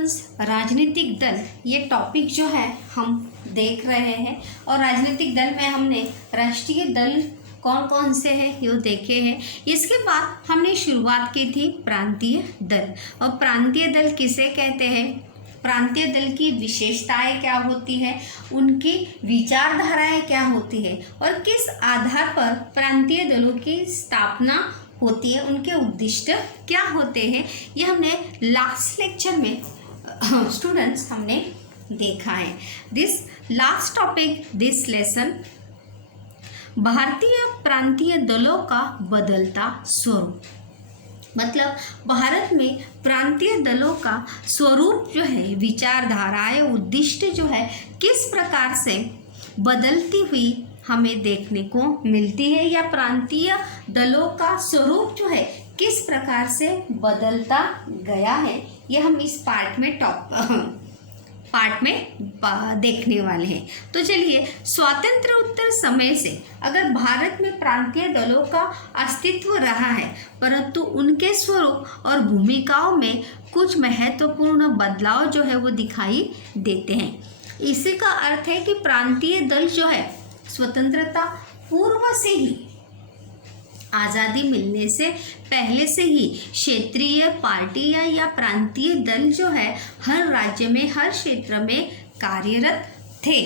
Students, राजनीतिक दल ये टॉपिक जो है हम देख रहे हैं और राजनीतिक दल में हमने राष्ट्रीय दल कौन कौन से हैं ये देखे हैं। इसके बाद हमने शुरुआत की थी प्रांतीय दल। और प्रांतीय दल किसे कहते हैं, प्रांतीय दल की विशेषताएं क्या होती है, उनकी विचारधाराएं क्या होती है और किस आधार पर प्रांतीय दलों की स्थापना होती है, उनके उद्देश्य क्या होते हैं, ये हमने लास्ट लेक्चर में स्टूडेंट्स हमने देखा है। This last topic this lesson, भारतीय प्रांतीय दलों का बदलता स्वरूप। मतलब भारत में प्रांतीय दलों का स्वरूप जो है, विचारधाराएं, उद्दिष्ट जो है किस प्रकार से बदलती हुई हमें देखने को मिलती है, या प्रांतीय दलों का स्वरूप जो है किस प्रकार से बदलता गया है, ये हम इस पार्ट में देखने वाले हैं। तो चलिए, स्वातंत्र उत्तर समय से अगर भारत में प्रांतीय दलों का अस्तित्व रहा है, परंतु उनके स्वरूप और भूमिकाओं में कुछ महत्वपूर्ण बदलाव जो है वो दिखाई देते हैं। इसी का अर्थ है कि प्रांतीय दल जो है स्वतंत्रता पूर्व से ही, आज़ादी मिलने से पहले से ही क्षेत्रीय पार्टी या प्रांतीय दल जो है हर राज्य में, हर क्षेत्र में कार्यरत थे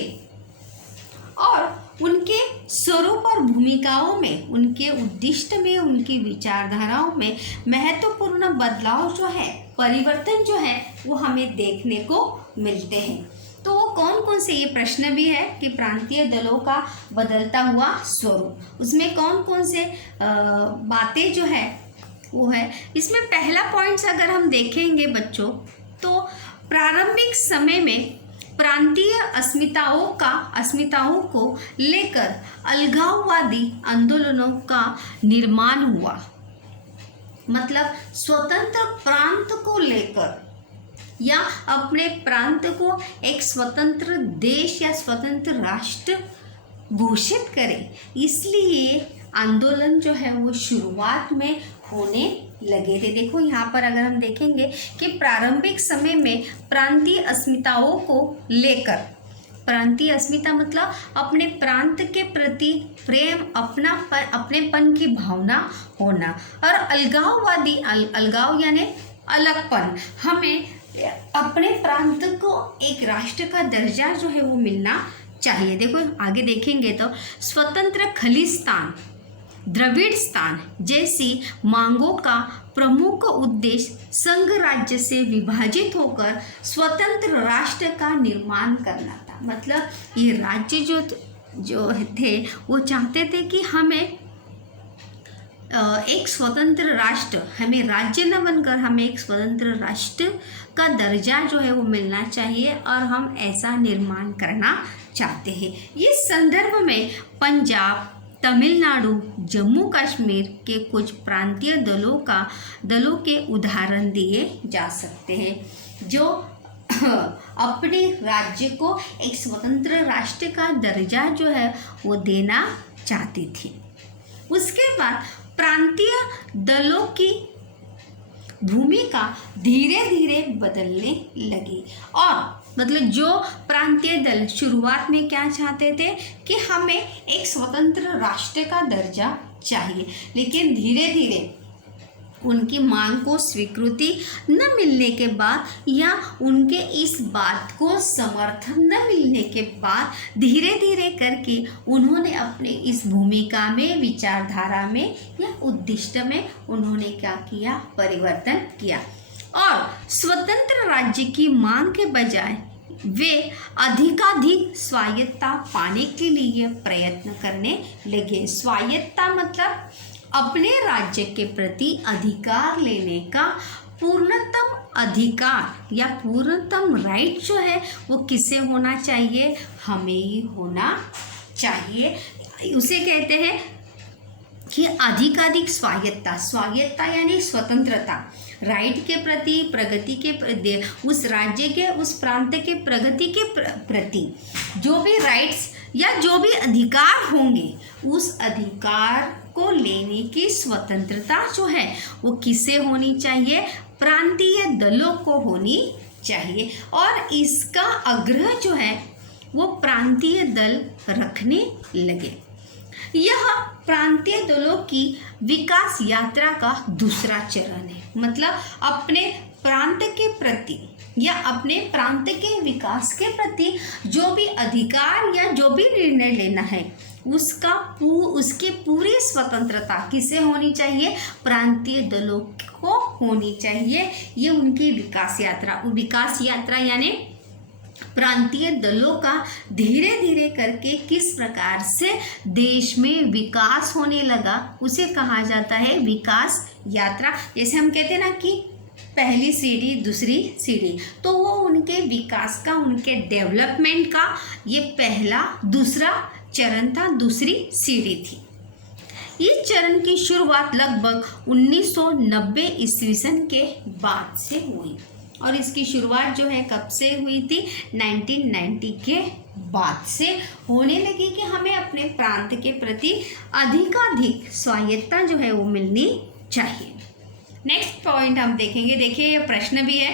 और उनके स्वरूप और भूमिकाओं में, उनके उद्दिष्ट में, उनकी विचारधाराओं में महत्वपूर्ण बदलाव जो है, परिवर्तन जो है वो हमें देखने को मिलते हैं। तो वो कौन कौन से, ये प्रश्न भी है कि प्रांतीय दलों का बदलता हुआ स्वरूप, उसमें कौन कौन से बातें जो है वो है। इसमें पहला पॉइंट्स अगर हम देखेंगे बच्चों, तो प्रारंभिक समय में प्रांतीय अस्मिताओं को लेकर अलगाववादी आंदोलनों का निर्माण हुआ। मतलब स्वतंत्र प्रांत को लेकर या अपने प्रांत को एक स्वतंत्र देश या स्वतंत्र राष्ट्र घोषित करें, इसलिए आंदोलन जो है वो शुरुआत में होने लगे थे। देखो यहाँ पर अगर हम देखेंगे कि प्रारंभिक समय में प्रांतीय अस्मिताओं को लेकर, प्रांतीय अस्मिता मतलब अपने प्रांत के प्रति प्रेम, अपनेपन की भावना होना, और अलगाववादी, अलगाव यानी अलगपन, हमें अपने प्रांत को एक राष्ट्र का दर्जा जो है वो मिलना चाहिए। देखो आगे देखेंगे तो स्वतंत्र खलिस्तान, द्रविड़स्तान जैसी मांगों का प्रमुख उद्देश्य संघ राज्य से विभाजित होकर स्वतंत्र राष्ट्र का निर्माण करना था। मतलब ये राज्य जो थे वो चाहते थे कि हमें एक स्वतंत्र राष्ट्र, हमें राज्य न बनकर हमें एक स्वतंत्र राष्ट्र का दर्जा जो है वो मिलना चाहिए और हम ऐसा निर्माण करना चाहते हैं। इस संदर्भ में पंजाब, तमिलनाडु, जम्मू कश्मीर के कुछ प्रांतीय दलों के उदाहरण दिए जा सकते हैं जो अपने राज्य को एक स्वतंत्र राष्ट्र का दर्जा जो है वो देना चाहती थी। उसके बाद प्रांतीय दलों की भूमिका धीरे धीरे बदलने लगी, और मतलब जो प्रांतीय दल शुरुआत में क्या चाहते थे कि हमें एक स्वतंत्र राष्ट्र का दर्जा चाहिए, लेकिन धीरे धीरे उनकी मांग को स्वीकृति न मिलने के बाद या उनके इस बात को समर्थन न मिलने के बाद धीरे धीरे करके उन्होंने अपने इस भूमिका में, विचारधारा में या उद्दिष्ट में उन्होंने क्या किया, परिवर्तन किया और स्वतंत्र राज्य की मांग के बजाय वे अधिकाधिक स्वायत्तता पाने के लिए प्रयत्न करने लगे। स्वायत्तता मतलब अपने राज्य के प्रति अधिकार लेने का पूर्णतम अधिकार या पूर्णतम राइट जो है वो किसे होना चाहिए, हमें ही होना चाहिए। उसे कहते हैं कि अधिकाधिक स्वायत्तता, स्वायत्तता यानी स्वतंत्रता, राइट के प्रति, प्रगति के, उस राज्य के, उस प्रांत के प्रगति के प्रति जो भी राइट्स या जो भी अधिकार होंगे उस अधिकार को लेने की स्वतंत्रता जो है वो किसे होनी चाहिए, प्रांतीय दलों को होनी चाहिए और इसका आग्रह जो है वो प्रांतीय दल रखने लगे। यह प्रांतीय दलों की विकास यात्रा का दूसरा चरण है। मतलब अपने प्रांत के प्रति या अपने प्रांत के विकास के प्रति जो भी अधिकार या जो भी निर्णय लेना है उसकी पूरी स्वतंत्रता किसे होनी चाहिए? प्रांतीय दलों को होनी चाहिए। ये उनकी विकास यात्रा यानी प्रांतीय दलों का धीरे धीरे करके किस प्रकार से देश में विकास होने लगा उसे कहा जाता है विकास यात्रा। जैसे हम कहते हैं ना कि पहली सीढ़ी दूसरी सीढ़ी, तो वो उनके विकास का, उनके डेवलपमेंट का ये दूसरा चरण था, दूसरी सीढ़ी थी। इस चरण की शुरुआत लगभग 1990 ईस्वी सन के बाद से हुई और इसकी शुरुआत जो है कब से हुई थी? 1990 के बाद से होने लगी कि हमें अपने प्रांत के प्रति अधिकाधिक स्वायत्ता जो है वो मिलनी चाहिए। नेक्स्ट पॉइंट हम देखेंगे। देखिए ये प्रश्न भी है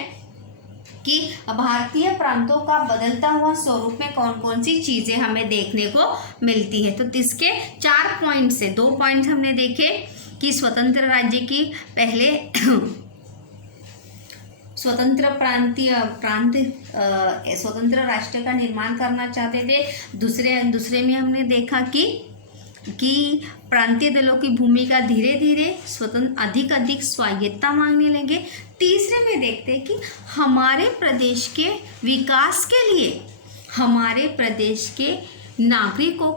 कि भारतीय प्रांतों का बदलता हुआ स्वरूप में कौन कौन सी चीज़ें हमें देखने को मिलती है। तो इसके 4 पॉइंट से 2 पॉइंट्स हमने देखे कि स्वतंत्र राज्य की पहले स्वतंत्र राष्ट्र का निर्माण करना चाहते थे। दूसरे में हमने देखा कि प्रांतीय दलों की भूमिका धीरे धीरे अधिक स्वायत्ता मांगने लगे। तीसरे में देखते हैं कि हमारे प्रदेश के विकास के लिए हमारे प्रदेश के नागरिकों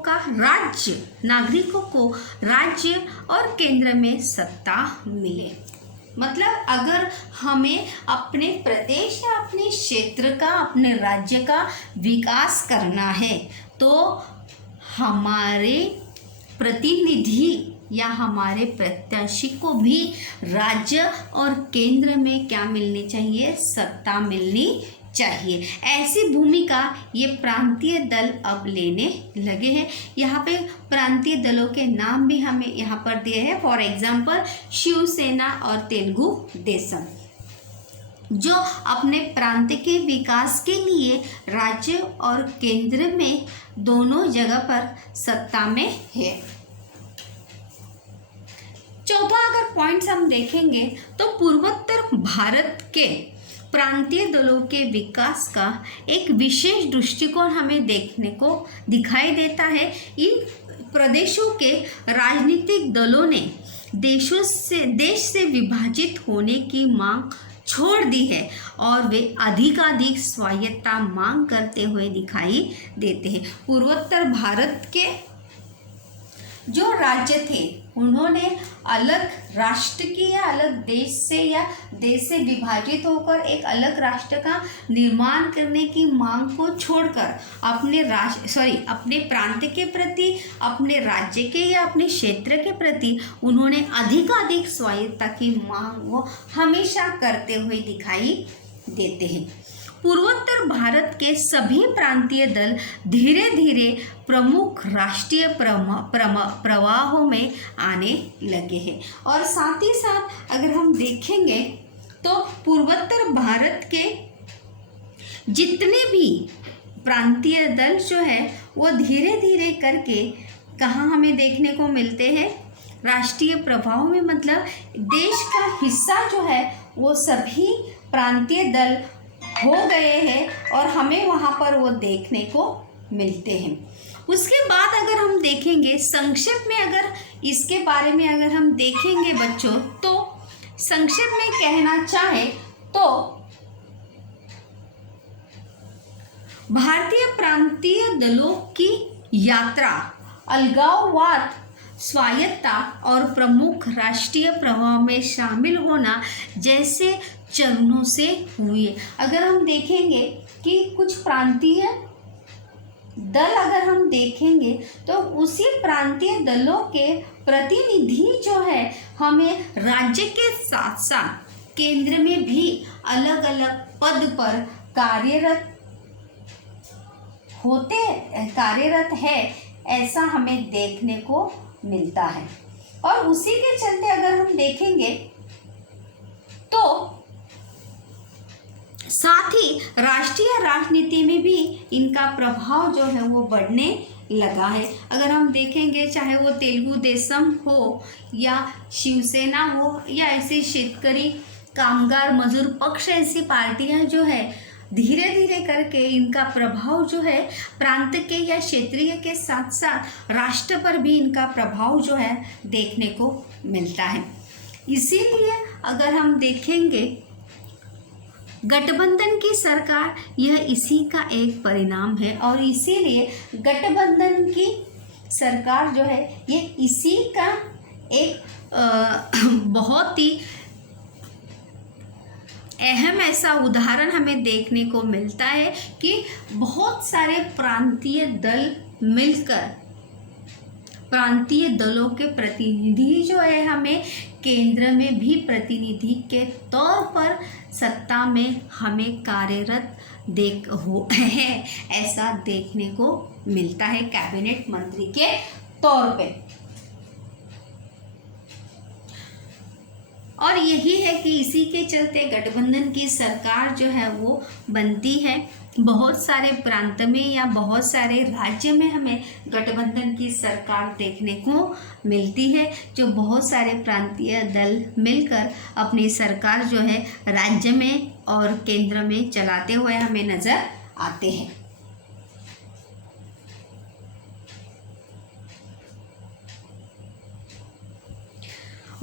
को राज्य और केंद्र में सत्ता मिले। मतलब अगर हमें अपने प्रदेश या अपने क्षेत्र का, अपने राज्य का विकास करना है तो हमारे प्रतिनिधि या हमारे प्रत्याशी को भी राज्य और केंद्र में क्या मिलनी चाहिए? सत्ता मिलनी चाहिए। ऐसी भूमिका ये प्रांतीय दल अब लेने लगे हैं। यहाँ पे प्रांतीय दलों के नाम भी हमें यहाँ पर दिए हैं। फॉर एग्जाम्पल शिवसेना और तेलुगु देशम, जो अपने प्रांत के विकास के लिए राज्य और केंद्र में दोनों जगह पर सत्ता में है। चौथा अगर पॉइंट्स हम देखेंगे तो पूर्वोत्तर भारत के प्रांतीय दलों के विकास का एक विशेष दृष्टिकोण हमें देखने को दिखाई देता है। इन प्रदेशों के राजनीतिक दलों ने देश से विभाजित होने की मांग छोड़ दी है और वे अधिकाधिक स्वायत्ता मांग करते हुए दिखाई देते हैं। पूर्वोत्तर भारत के जो राज्य थे उन्होंने अलग राष्ट्र की या अलग देश से विभाजित होकर एक अलग राष्ट्र का निर्माण करने की मांग को छोड़कर अपने प्रांत के प्रति, अपने राज्य के या अपने क्षेत्र के प्रति उन्होंने अधिकाधिक स्वायत्ता की मांग वो हमेशा करते हुए दिखाई देते हैं। पूर्वोत्तर भारत के सभी प्रांतीय दल धीरे धीरे प्रमुख राष्ट्रीय प्रवाहों में आने लगे हैं। और साथ ही साथ अगर हम देखेंगे तो पूर्वोत्तर भारत के जितने भी प्रांतीय दल जो है वो धीरे धीरे करके कहाँ हमें देखने को मिलते हैं? राष्ट्रीय प्रभाव में। मतलब देश का हिस्सा जो है वो सभी प्रांतीय दल हो गए हैं और हमें वहाँ पर वो देखने को मिलते हैं। उसके बाद अगर हम देखेंगे संक्षेप में, अगर इसके बारे में अगर हम देखेंगे बच्चों, तो संक्षेप में कहना चाहे तो भारतीय प्रांतीय दलों की यात्रा अलगाववाद, स्वायत्ता और प्रमुख राष्ट्रीय प्रभाव में शामिल होना जैसे चरणों से हुए। अगर हम देखेंगे कि कुछ प्रांतीय दल अगर हम देखेंगे तो उसी प्रांतीय दलों के प्रतिनिधि जो है हमें राज्य के साथ साथ केंद्र में भी अलग अलग पद पर कार्यरत है, ऐसा हमें देखने को मिलता है। और उसी के चलते अगर हम देखेंगे तो साथ ही राष्ट्रीय राजनीति में भी इनका प्रभाव जो है वो बढ़ने लगा है। अगर हम देखेंगे, चाहे वो तेलुगु देशम हो या शिवसेना हो या ऐसे शेतकरी कामगार मजदूर पक्ष, ऐसी पार्टियां जो है धीरे धीरे करके इनका प्रभाव जो है प्रांत के या क्षेत्रीय के साथ साथ राष्ट्र पर भी इनका प्रभाव जो है देखने को मिलता है। इसीलिए अगर हम देखेंगे गठबंधन की सरकार, यह इसी का एक परिणाम है और इसीलिए गठबंधन की सरकार जो है ये इसी का एक बहुत ही अहम ऐसा उदाहरण हमें देखने को मिलता है कि बहुत सारे प्रांतीय दल मिलकर, प्रांतीय दलों के प्रतिनिधि जो है हमें केंद्र में भी प्रतिनिधि के तौर पर सत्ता में हमें कार्यरत है, ऐसा देखने को मिलता है कैबिनेट मंत्री के तौर पे। और यही है कि इसी के चलते गठबंधन की सरकार जो है वो बनती है। बहुत सारे प्रांत में या बहुत सारे राज्य में हमें गठबंधन की सरकार देखने को मिलती है, जो बहुत सारे प्रांतीय दल मिलकर अपनी सरकार जो है राज्य में और केंद्र में चलाते हुए हमें नजर आते हैं।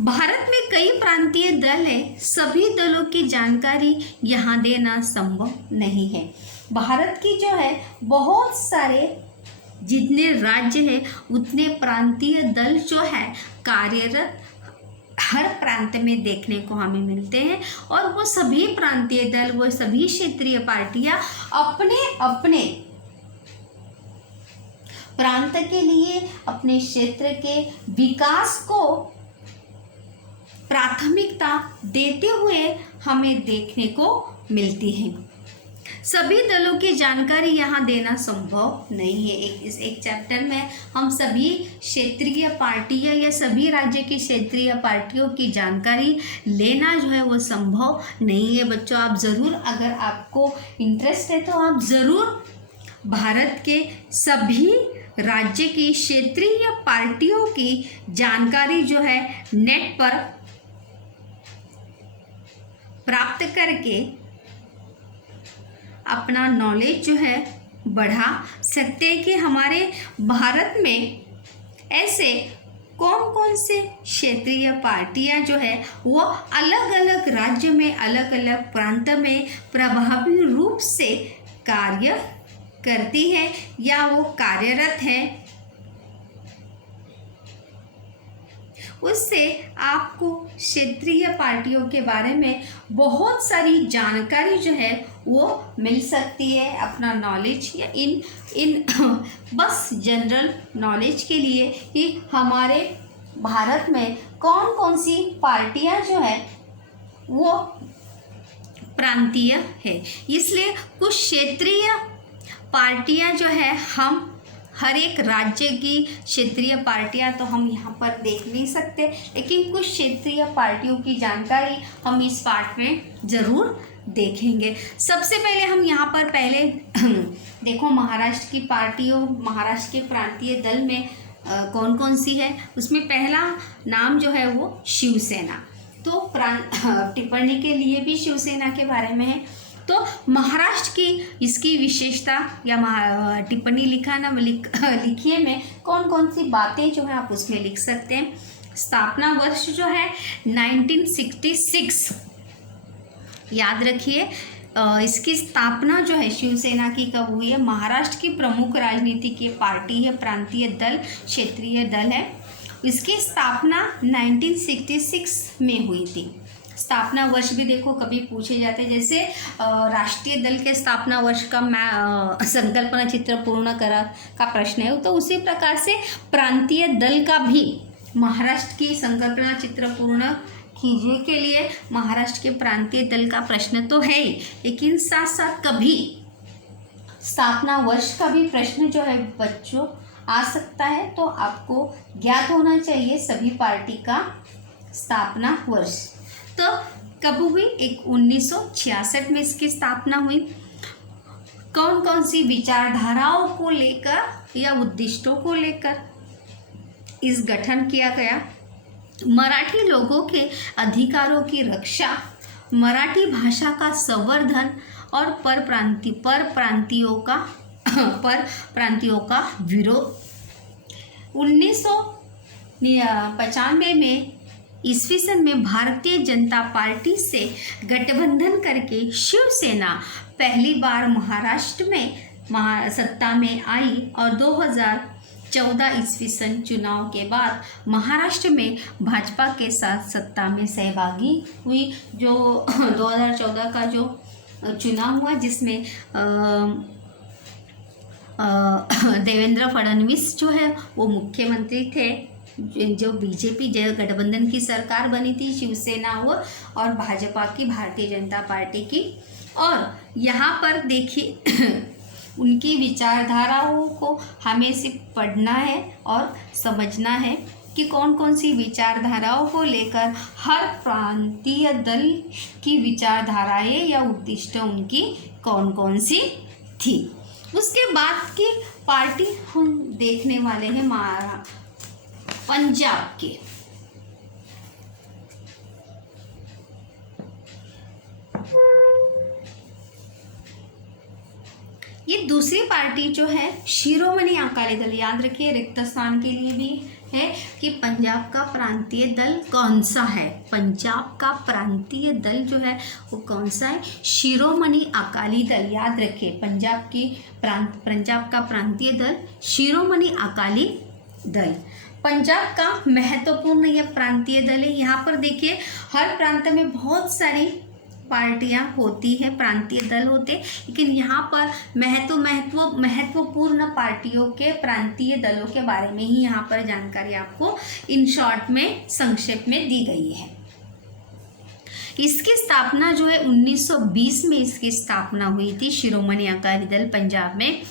भारत में कई प्रांतीय दल है, सभी दलों की जानकारी यहाँ देना संभव नहीं है। भारत की जो है बहुत सारे जितने राज्य हैं उतने प्रांतीय दल जो है कार्यरत हर प्रांत में देखने को हमें मिलते हैं और वो सभी प्रांतीय दल, वो सभी क्षेत्रीय पार्टियां अपने अपने प्रांत के लिए, अपने क्षेत्र के विकास को प्राथमिकता देते हुए हमें देखने को मिलती है। सभी दलों की जानकारी यहाँ देना संभव नहीं है। इस एक चैप्टर में हम सभी क्षेत्रीय पार्टियां या सभी राज्य की क्षेत्रीय पार्टियों की जानकारी लेना जो है वो संभव नहीं है। बच्चों, आप ज़रूर, अगर आपको इंटरेस्ट है तो आप ज़रूर भारत के सभी राज्य की क्षेत्रीय पार्टियों की जानकारी जो है नेट पर प्राप्त करके अपना नॉलेज जो है बढ़ा सकते हैं कि हमारे भारत में ऐसे कौन कौन से क्षेत्रीय पार्टियां जो है वो अलग अलग राज्य में, अलग अलग प्रांत में प्रभावी रूप से कार्य करती है या वो कार्यरत है। उससे आपको क्षेत्रीय पार्टियों के बारे में बहुत सारी जानकारी जो है वो मिल सकती है। अपना नॉलेज या इन बस जनरल नॉलेज के लिए कि हमारे भारत में कौन कौन सी पार्टियां जो है वो प्रांतीय है। इसलिए कुछ क्षेत्रीय पार्टियां जो है, हम हर एक राज्य की क्षेत्रीय पार्टियां तो हम यहाँ पर देख नहीं सकते, लेकिन कुछ क्षेत्रीय पार्टियों की जानकारी हम इस पार्ट में ज़रूर देखेंगे। सबसे पहले हम यहाँ पर पहले देखो महाराष्ट्र की पार्टियों, महाराष्ट्र के प्रांतीय दल में कौन कौन सी है। उसमें पहला नाम जो है वो शिवसेना, तो टिप्पणी के लिए भी शिवसेना के बारे में है। तो महाराष्ट्र की इसकी विशेषता या टिप्पणी लिखिए में कौन कौन सी बातें जो है आप उसमें लिख सकते हैं। स्थापना वर्ष जो है 1966 याद रखिए। इसकी स्थापना जो है शिवसेना की कब हुई है। महाराष्ट्र की प्रमुख राजनीतिक पार्टी है, प्रांतीय दल, क्षेत्रीय दल है। इसकी स्थापना 1966 में हुई थी। स्थापना वर्ष भी देखो कभी पूछे जाते हैं, जैसे राष्ट्रीय दल के स्थापना वर्ष का संकल्पना चित्र पूर्ण करा का प्रश्न है, तो उसी प्रकार से प्रांतीय दल का भी महाराष्ट्र की संकल्पना चित्र पूर्ण कीजिए के लिए महाराष्ट्र के प्रांतीय दल का प्रश्न तो है ही, लेकिन साथ साथ कभी स्थापना वर्ष का भी प्रश्न जो है बच्चों आ सकता है। तो आपको ज्ञात होना चाहिए सभी पार्टी का स्थापना वर्ष। तो कब हुई? एक 1966 में इसकी स्थापना हुई। कौन कौन सी विचारधाराओं को लेकर या उद्दिष्टों को लेकर इस गठन किया गया? मराठी लोगों के अधिकारों की रक्षा, मराठी भाषा का संवर्धन और पर प्रांतियों का विरोध। 1995 में ईस्वी सन में भारतीय जनता पार्टी से गठबंधन करके शिवसेना पहली बार महाराष्ट्र में सत्ता में आई और 2014 ईस्वी सन चुनाव के बाद महाराष्ट्र में भाजपा के साथ सत्ता में सहभागी हुई। जो 2014 का जो चुनाव हुआ जिसमें देवेंद्र फडणवीस जो है वो मुख्यमंत्री थे, जो बीजेपी गठबंधन की सरकार बनी थी शिवसेना और भाजपा की, भारतीय जनता पार्टी की। और यहाँ पर देखिए उनकी विचारधाराओं को हमें सिर्फ पढ़ना है और समझना है कि कौन कौन सी विचारधाराओं को लेकर हर प्रांतीय दल की विचारधाराएं या उद्दिष्ट उनकी कौन कौन सी थी। उसके बाद की पार्टी हम देखने वाले हैं पंजाब के। ये दूसरी पार्टी जो है शिरोमणि अकाली दल। याद रखिए रिक्त स्थान के लिए भी है कि पंजाब का प्रांतीय दल कौन सा है। पंजाब का प्रांतीय दल जो है वो कौन सा है? शिरोमणि अकाली दल। याद रखिए पंजाब का प्रांतीय दल शिरोमणि अकाली दल। पंजाब का महत्वपूर्ण यह प्रांतीय दल है। यहाँ पर देखिए हर प्रांत में बहुत सारी पार्टियां होती है, प्रांतीय दल होते, लेकिन यहाँ पर महत्वपूर्ण पार्टियों के प्रांतीय दलों के बारे में ही यहाँ पर जानकारी आपको इन शॉर्ट में संक्षेप में दी गई है। इसकी स्थापना जो है 1920 में इसकी स्थापना हुई थी। शिरोमणि अकाली दल पंजाब में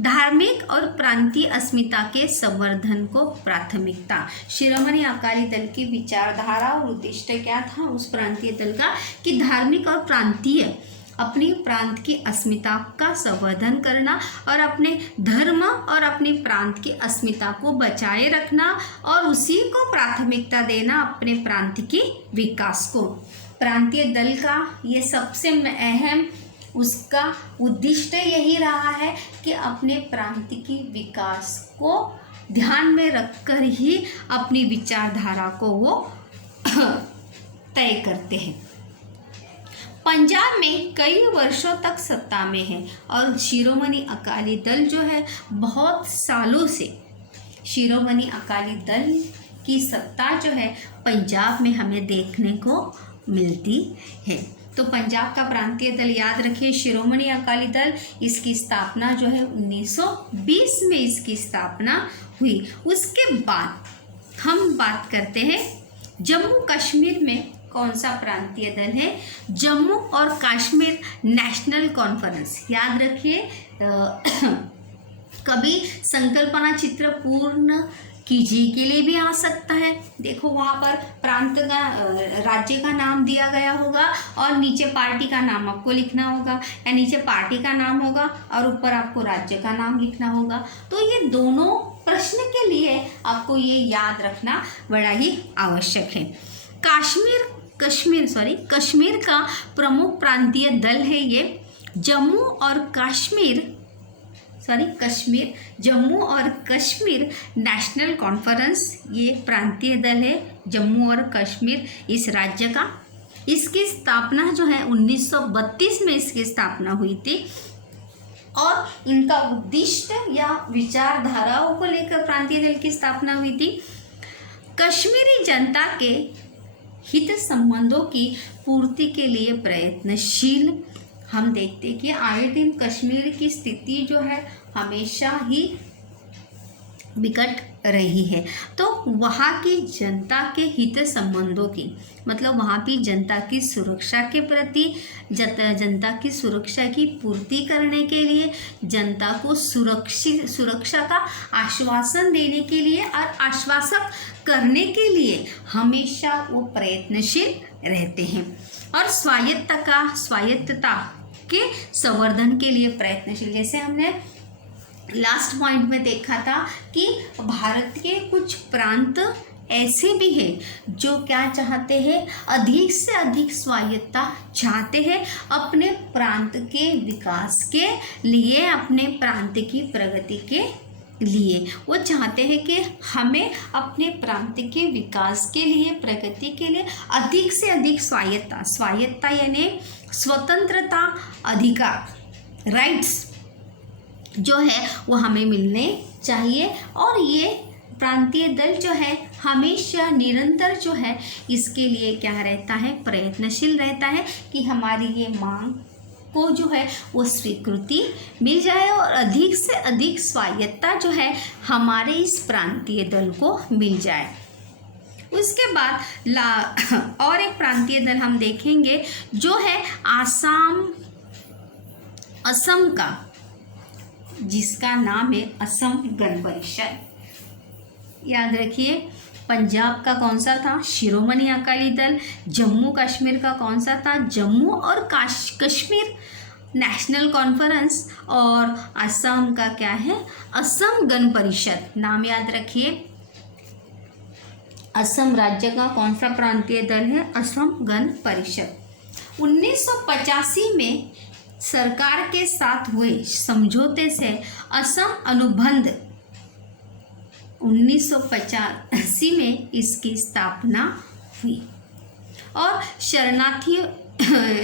धार्मिक और प्रांतीय अस्मिता के संवर्धन को प्राथमिकता। शिरोमणि अकाली दल की विचारधारा और उद्देश्य क्या था उस प्रांतीय दल का कि धार्मिक और प्रांतीय अपनी प्रांत की अस्मिता का संवर्धन करना और अपने धर्म और अपने प्रांत की अस्मिता को बचाए रखना और उसी को प्राथमिकता देना अपने प्रांत की विकास को। प्रांतीय दल का ये सबसे अहम उसका उद्दिष्ट यही रहा है कि अपने प्रांत की विकास को ध्यान में रखकर ही अपनी विचारधारा को वो तय करते हैं। पंजाब में कई वर्षों तक सत्ता में है और शिरोमणि अकाली दल जो है बहुत सालों से शिरोमणि अकाली दल की सत्ता जो है पंजाब में हमें देखने को मिलती है। तो पंजाब का प्रांतीय दल याद रखिए शिरोमणि अकाली दल। इसकी स्थापना जो है 1920 में इसकी स्थापना हुई। उसके बाद हम बात करते हैं जम्मू कश्मीर में कौन सा प्रांतीय दल है? जम्मू और कश्मीर नेशनल कॉन्फ्रेंस। याद रखिए कभी संकल्पना चित्र पूर्ण कीजिए के लिए भी आ सकता है। देखो वहाँ पर प्रांत का राज्य का नाम दिया गया होगा और नीचे पार्टी का नाम आपको लिखना होगा, या नीचे पार्टी का नाम होगा और ऊपर आपको राज्य का नाम लिखना होगा। तो ये दोनों प्रश्न के लिए आपको ये याद रखना बड़ा ही आवश्यक है। कश्मीर का प्रमुख प्रांतीय दल है ये जम्मू और कश्मीर नेशनल कॉन्फ्रेंस। ये प्रांतीय दल है जम्मू और कश्मीर इस राज्य का। इसकी स्थापना जो है 1932 में इसकी स्थापना हुई थी और इनका उद्दिष्ट या विचारधाराओं को लेकर प्रांतीय दल की स्थापना हुई थी। कश्मीरी जनता के हित संबंधों की पूर्ति के लिए प्रयत्नशील। हम देखते हैं कि आए दिन कश्मीर की स्थिति जो है हमेशा ही बिगड़ रही है। तो वहाँ की जनता के हित संबंधों की मतलब वहाँ की जनता की सुरक्षा के प्रति जनता की सुरक्षा की पूर्ति करने के लिए जनता को सुरक्षा का आश्वासन देने के लिए और आश्वासक करने के लिए हमेशा वो प्रयत्नशील रहते हैं। और स्वायत्तता के संवर्धन के लिए प्रयत्नशील। जैसे हमने लास्ट पॉइंट में देखा था कि भारत के कुछ प्रांत ऐसे भी हैं जो क्या चाहते हैं, अधिक से अधिक स्वायत्तता चाहते हैं अपने प्रांत के विकास के लिए, अपने प्रांत की प्रगति के लिए। वो चाहते हैं कि हमें अपने प्रांत के विकास के लिए, प्रगति के लिए अधिक से अधिक स्वायत्तता यानी स्वतंत्रता, अधिकार, राइट्स जो है वो हमें मिलने चाहिए। और ये प्रांतीय दल जो है हमेशा निरंतर जो है इसके लिए क्या रहता है, प्रयत्नशील रहता है कि हमारी ये मांग को जो है वो स्वीकृति मिल जाए और अधिक से अधिक स्वायत्तता जो है हमारे इस प्रांतीय दल को मिल जाए। उसके बाद और एक प्रांतीय दल हम देखेंगे जो है असम का, जिसका नाम है असम गण परिषद। याद रखिए, पंजाब का कौन सा था, शिरोमणि अकाली दल। जम्मू कश्मीर का कौन सा था, जम्मू और कश्मीर नेशनल कॉन्फ्रेंस। और असम का क्या है, असम गण परिषद। नाम याद रखिए, असम राज्य का कौन सा प्रांतीय दल है, असम गण परिषद। 1985 में सरकार के साथ हुए समझौते से असम अनुबंध 1985 में इसकी स्थापना हुई और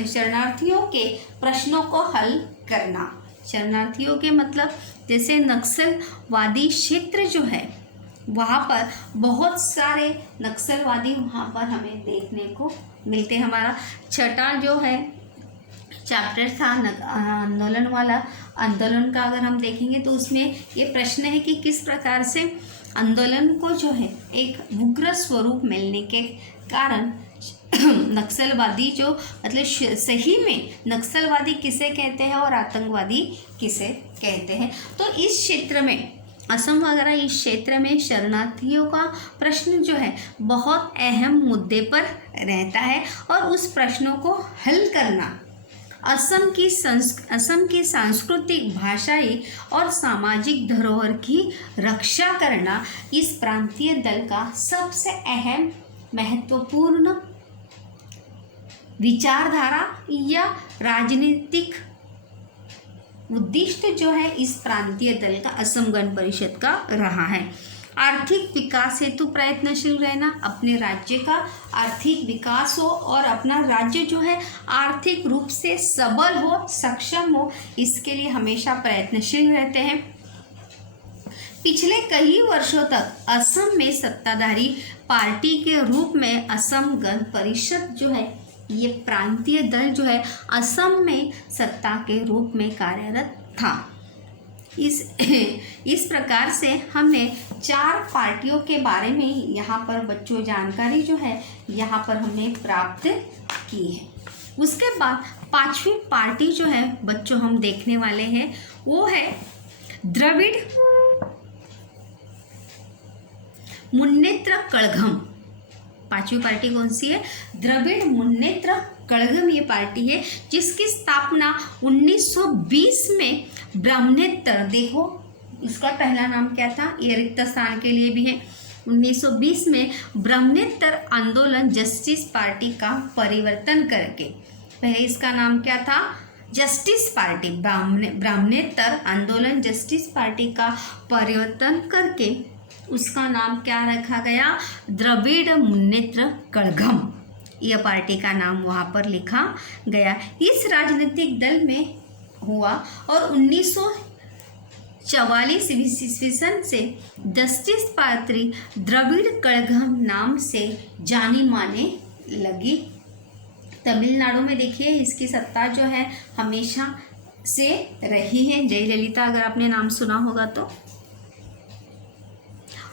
शरणार्थियों के प्रश्नों को हल करना। शरणार्थियों के मतलब जैसे नक्सलवादी क्षेत्र जो है वहाँ पर बहुत सारे नक्सलवादी वहाँ पर हमें देखने को मिलते हैं। हमारा छठा जो है चैप्टर था आंदोलन का, अगर हम देखेंगे तो उसमें ये प्रश्न है कि किस प्रकार से आंदोलन को जो है एक उग्र स्वरूप मिलने के कारण नक्सलवादी जो मतलब सही में नक्सलवादी किसे कहते हैं और आतंकवादी किसे कहते हैं। तो इस क्षेत्र में असम वगैरह इस क्षेत्र में शरणार्थियों का प्रश्न जो है बहुत अहम मुद्दे पर रहता है और उस प्रश्नों को हल करना, असम की सांस्कृतिक, भाषाई और सामाजिक धरोहर की रक्षा करना इस प्रांतीय दल का सबसे अहम महत्वपूर्ण विचारधारा या राजनीतिक उद्दिष्ट जो है इस प्रांतीय दल का, असम गण परिषद का रहा है। आर्थिक विकास हेतु प्रयत्नशील रहना, अपने राज्य का आर्थिक विकास हो और अपना राज्य जो है आर्थिक रूप से सबल हो, सक्षम हो, इसके लिए हमेशा प्रयत्नशील रहते हैं। पिछले कई वर्षों तक असम में सत्ताधारी पार्टी के रूप में असम गण परिषद जो है ये प्रांतीय दल जो है असम में सत्ता के रूप में कार्यरत था। इस प्रकार से हमने 4 पार्टियों के बारे में यहाँ पर बच्चों जानकारी जो है यहाँ पर हमने प्राप्त की है। उसके बाद 5वीं पार्टी जो है बच्चों हम देखने वाले हैं वो है द्रविड़ मुन्नेत्र कड़घम। 5वीं पार्टी कौन सी है, द्रविड़ मुन्नेत्र कड़घम ये पार्टी है जिसकी स्थापना 1920 में ब्रह्मनेत्र, देखो इसका पहला नाम क्या था, ये रिक्त स्थान के लिए भी है। 1920 में ब्रह्मनेत्र आंदोलन जस्टिस पार्टी का परिवर्तन करके, पहले इसका नाम क्या था, जस्टिस पार्टी, ब्रह्मनेत्र आंदोलन जस्टिस पार्टी का परिवर्तन करके उसका नाम क्या रखा गया, द्रविड़ मुन्नेत्र कड़घम, यह पार्टी का नाम वहाँ पर लिखा गया। इस राजनीतिक दल में हुआ और 1944 ईस्वी सन से जस्टिस पार्टी द्रविड़ कड़घम नाम से जानी माने लगी। तमिलनाडु में देखिए इसकी सत्ता जो है हमेशा से रही है, जयललिता अगर आपने नाम सुना होगा तो।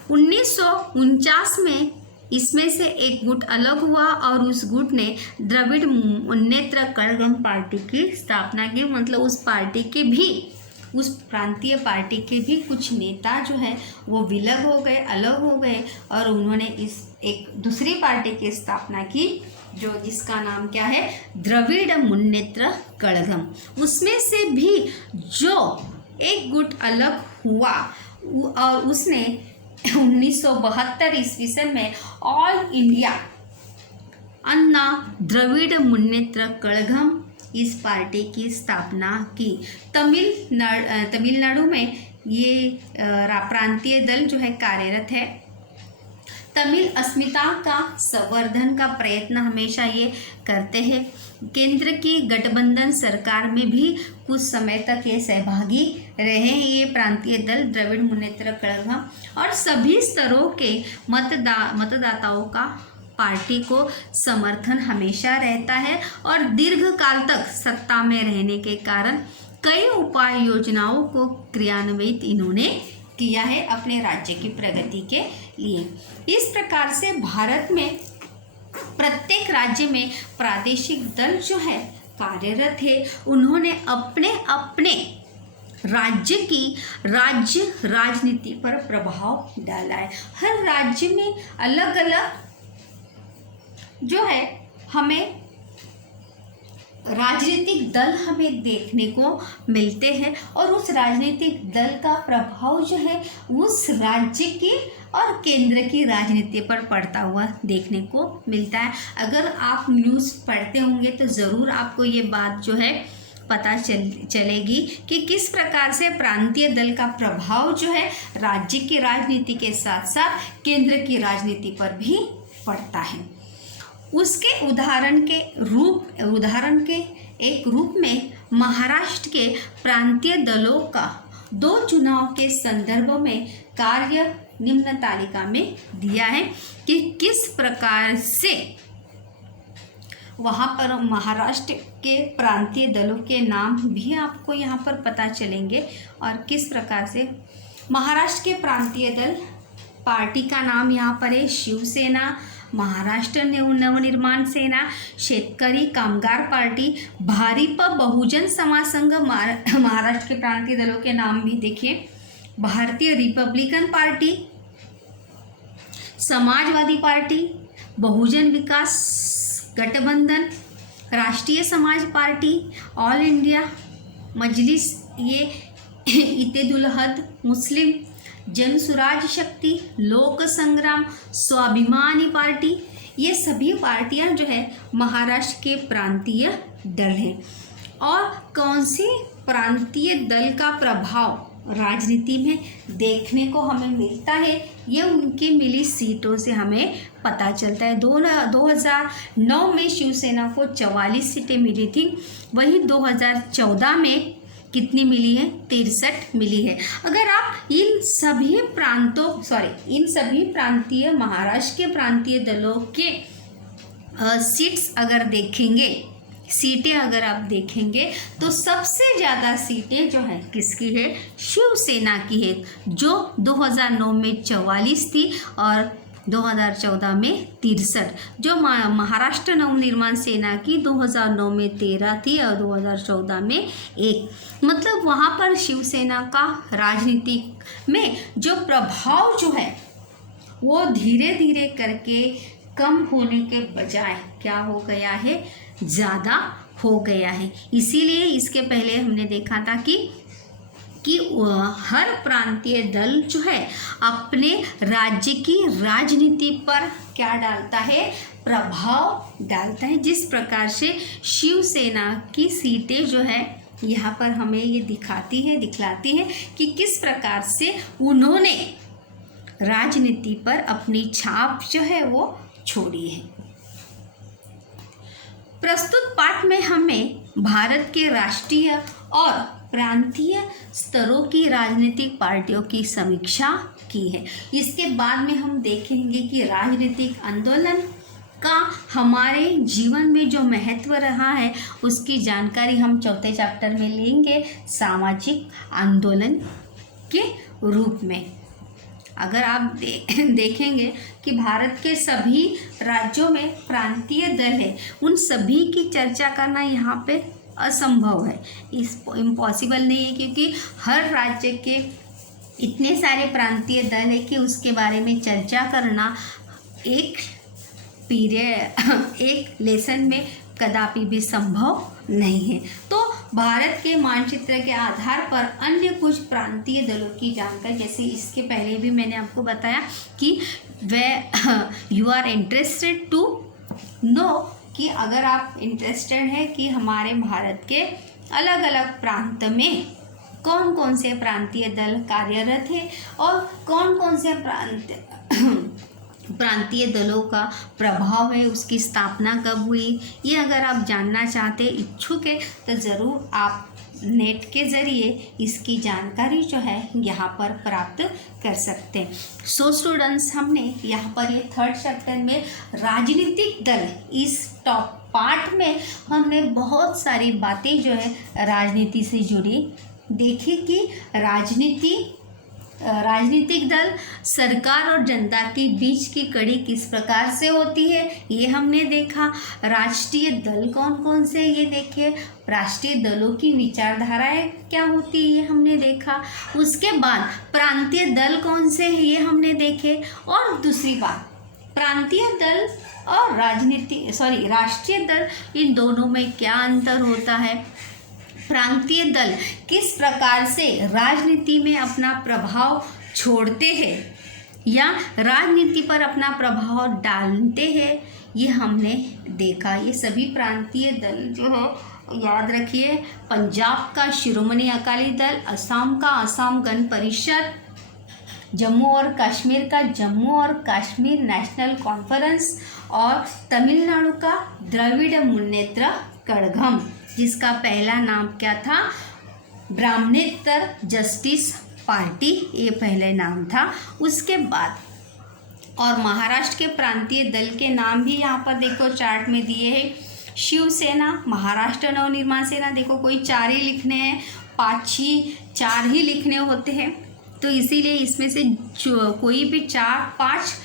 1949 में इसमें से एक गुट अलग हुआ और उस गुट ने द्रविड़ मुन्नेत्र कड़घम पार्टी की स्थापना की। मतलब उस पार्टी के भी, उस प्रांतीय पार्टी के भी कुछ नेता जो है वो विलग हो गए, अलग हो गए और उन्होंने इस एक दूसरी पार्टी की स्थापना की जो जिसका नाम क्या है, द्रविड़ मुन्नेत्र कड़गम, उसमें से भी जो एक गुट अलग हुआ और उसने 1972 ईस्वी सन में ऑल इंडिया अन्ना द्रविड़ मुन्नेत्र कड़गम इस पार्टी की स्थापना की। तमिलनाडु में ये प्रांतीय दल जो है कार्यरत है। तमिल अस्मिता का संवर्धन का प्रयत्न हमेशा ये करते हैं। केंद्र की गठबंधन सरकार में भी कुछ समय तक ये सहभागी रहे हैं ये प्रांतीय दल द्रविड़ मुन्नेत्र कड़गम, और सभी स्तरों के मतदाताओं का पार्टी को समर्थन हमेशा रहता है और दीर्घ काल तक सत्ता में रहने के कारण कई उपाय योजनाओं को क्रियान्वित इन्होंने किया है अपने राज्य की प्रगति के लिए। इस प्रकार से भारत में प्रत्येक राज्य में प्रादेशिक दल जो है कार्यरत है। उन्होंने अपने अपने राज्य की राज्य राजनीति पर प्रभाव डाला है। हर राज्य में अलग अलग जो है हमें राजनीतिक दल हमें देखने को मिलते हैं और उस राजनीतिक दल का प्रभाव जो है उस राज्य की और केंद्र की राजनीति पर पड़ता हुआ देखने को मिलता है। अगर आप न्यूज़ पढ़ते होंगे तो ज़रूर आपको ये बात जो है पता चलेगी कि किस प्रकार से प्रांतीय दल का प्रभाव जो है राज्य की राजनीति के साथ साथ केंद्र की राजनीति पर भी पड़ता है। उसके उदाहरण के एक रूप में महाराष्ट्र के प्रांतीय दलों का 2 चुनाव के संदर्भ में कार्य निम्न तालिका में दिया है कि किस प्रकार से वहाँ पर महाराष्ट्र के प्रांतीय दलों के नाम भी आपको यहाँ पर पता चलेंगे और किस प्रकार से महाराष्ट्र के प्रांतीय दल पार्टी का नाम यहाँ पर है शिवसेना, महाराष्ट्र नवनिर्माण सेना, शेतकरी कामगार पार्टी, भारिप बहुजन समाज संघ। महाराष्ट्र के प्रांतीय दलों के नाम भी देखिए, भारतीय रिपब्लिकन पार्टी, समाजवादी पार्टी, बहुजन विकास गठबंधन, राष्ट्रीय समाज पार्टी, ऑल इंडिया मजलिस ये इत्तेहाद मुस्लिम, जन सुराज शक्ति, लोक संग्राम, स्वाभिमानी पार्टी। ये सभी पार्टियां जो है महाराष्ट्र के प्रांतीय दल हैं। और कौन सी प्रांतीय दल का प्रभाव राजनीति में देखने को हमें मिलता है ये उनकी मिली सीटों से हमें पता चलता है। 2009 में शिवसेना को 44 सीटें मिली थी, वहीं 2014 में कितनी मिली है, 63 मिली है। अगर आप इन सभी प्रांतीय महाराष्ट्र के प्रांतीय दलों के सीट्स अगर देखेंगे, सीटें अगर आप देखेंगे तो सबसे ज़्यादा सीटें जो है किसकी है, शिवसेना की है, जो 2009 में 44 थी और 2014 में 63। जो महाराष्ट्र नवनिर्माण सेना की 2009 में 13 थी और 2014 में 1। मतलब वहाँ पर शिवसेना का राजनीति में जो प्रभाव जो है वो धीरे धीरे करके कम होने के बजाय क्या हो गया है, ज़्यादा हो गया है। इसीलिए इसके पहले हमने देखा था कि हर प्रांतीय दल जो है अपने राज्य की राजनीति पर क्या डालता है, प्रभाव डालता है। जिस प्रकार से शिवसेना की सीटें जो है यहाँ पर हमें ये दिखलाती है कि किस प्रकार से उन्होंने राजनीति पर अपनी छाप जो है वो छोड़ी है। प्रस्तुत पाठ में हमें भारत के राष्ट्रीय और प्रांतीय स्तरों की राजनीतिक पार्टियों की समीक्षा की है। इसके बाद में हम देखेंगे कि राजनीतिक आंदोलन का हमारे जीवन में जो महत्व रहा है उसकी जानकारी हम चौथे चैप्टर में लेंगे, सामाजिक आंदोलन के रूप में। अगर आप देखेंगे कि भारत के सभी राज्यों में प्रांतीय दल है, उन सभी की चर्चा करना यहाँ पे असंभव है, इम्पॉसिबल नहीं है, क्योंकि हर राज्य के इतने सारे प्रांतीय दल है कि उसके बारे में चर्चा करना एक पीरियड एक लेसन में कदापि भी संभव नहीं है। तो भारत के मानचित्र के आधार पर अन्य कुछ प्रांतीय दलों की जानकारी, जैसे इसके पहले भी मैंने आपको बताया कि you are interested to know, कि अगर आप इंटरेस्टेड हैं कि हमारे भारत के अलग अलग प्रांत में कौन कौन से प्रांतीय दल कार्यरत हैं और कौन कौन से प्रांतीय दलों का प्रभाव है, उसकी स्थापना कब हुई, ये अगर आप जानना चाहते इच्छुक है तो ज़रूर आप नेट के ज़रिए इसकी जानकारी जो है यहाँ पर प्राप्त कर सकते हैं। सो स्टूडेंट्स, हमने यहाँ पर ये 3rd चैप्टर में राजनीतिक दल, इस टॉप पार्ट में हमने बहुत सारी बातें जो है राजनीति से जुड़ी देखी कि राजनीतिक दल सरकार और जनता के बीच की कड़ी किस प्रकार से होती है, ये हमने देखा। राष्ट्रीय दल कौन कौन से, ये देखे। राष्ट्रीय दलों की विचारधाराएं क्या होती है, ये हमने देखा। उसके बाद प्रांतीय दल कौन से हैं, ये हमने देखे। और दूसरी बात, प्रांतीय दल और राष्ट्रीय दल, इन दोनों में क्या अंतर होता है। प्रांतीय दल किस प्रकार से राजनीति में अपना प्रभाव छोड़ते हैं या राजनीति पर अपना प्रभाव डालते हैं, ये हमने देखा। ये सभी प्रांतीय दल जो है याद रखिए, पंजाब का शिरोमणि अकाली दल, असम का असम गण परिषद, जम्मू और कश्मीर का जम्मू और कश्मीर नेशनल कॉन्फ्रेंस और तमिलनाडु का द्रविड़ मुन्नेत्र कड़गम, जिसका पहला नाम क्या था, ब्राह्मणेतर जस्टिस पार्टी, ये पहले नाम था। उसके बाद और महाराष्ट्र के प्रांतीय दल के नाम भी यहाँ पर देखो चार्ट में दिए हैं। शिवसेना, महाराष्ट्र नवनिर्माण सेना, देखो कोई 4 ही लिखने हैं, 4 ही लिखने होते हैं, तो इसीलिए इसमें से कोई भी 4-5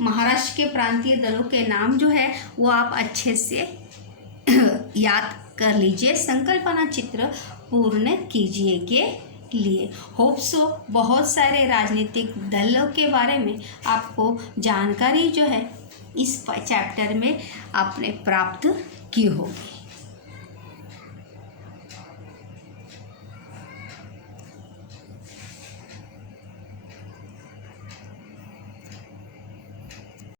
महाराष्ट्र के प्रांतीय दलों के नाम जो है वो आप अच्छे से याद कर लीजिए, संकल्पना चित्र पूर्ण कीजिए के लिए। होप सो बहुत सारे राजनीतिक दलों के बारे में आपको जानकारी जो है इस चैप्टर में आपने प्राप्त की होगी।